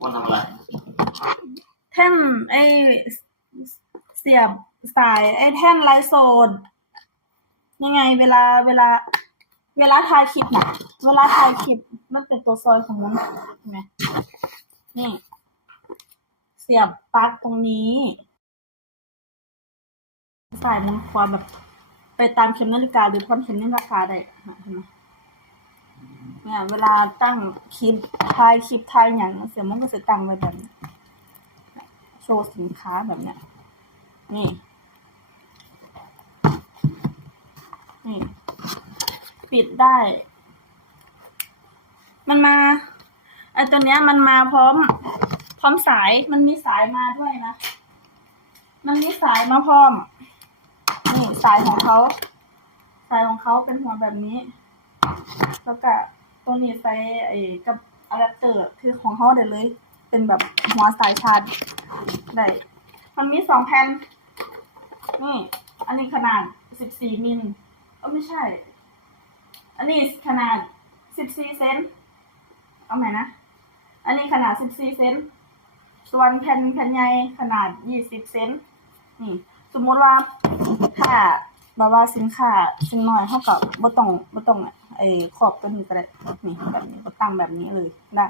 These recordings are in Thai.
วันทำอะไรแท่นไอเสียบสายไอแท่นไลโซดยังไงเวลาเวลา เวลาถ่ายคลิปนะเวลาถ่ายคลิปมันเป็นตัวซอยของมันเห็นไหมนี่ เสียบปลั๊กตรงนี้สายมันควาแบบ ไปตามเข็มนาฬิกาหรือพร้อมเข็มนาฬิกาได้เห็นไหม เนี่ยเวลาตั้งคลิปถ่ายคลิปถ่ายอย่างเสียมันก็จะตั้งไว้แบบนี้โชว์สินค้าแบบเนี้ยนี่นี่ปิดได้ มันมาไอตัวเนี้ยมันมาพร้อม พร้อมสายมันมีสายมาด้วยนะ มันมีสายมาพร้อม นี่สายของเขาสายของเขาเป็นหัวแบบนี้ แล้วก็ ตัวนี้ใส่ไอ้กับอะแดปเตอร์คือของเขาได้เลย เป็นแบบหัวสายชาร์จได้มันมีสองแผ่นนี่ อันนี้ขนาดสิบสี่มิลเออไม่ใช่ อันนี้ขนาดสิบสี่เซนเอาใหม่นะ อันนี้ขนาดสิบสี่เซนส่วนแผ่นแผ่นใหญ่ขนาดยี่สิบเซนนี่ สมมติว่าถ้าบบว่าสินค้าชิ้นน้อยเท่ากับบ่ต้องบ่ต้อง ไอ้ขอบตัวนี้ก็ได้นี่แบบนี้ก็ตั้งแบบนี้เลยได้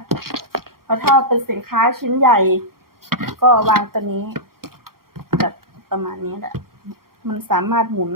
แล้วถ้าเป็นสินค้าชิ้นใหญ่ ก็วางตัวนี้แบบประมาณนี้แหละมันสามารถหมุน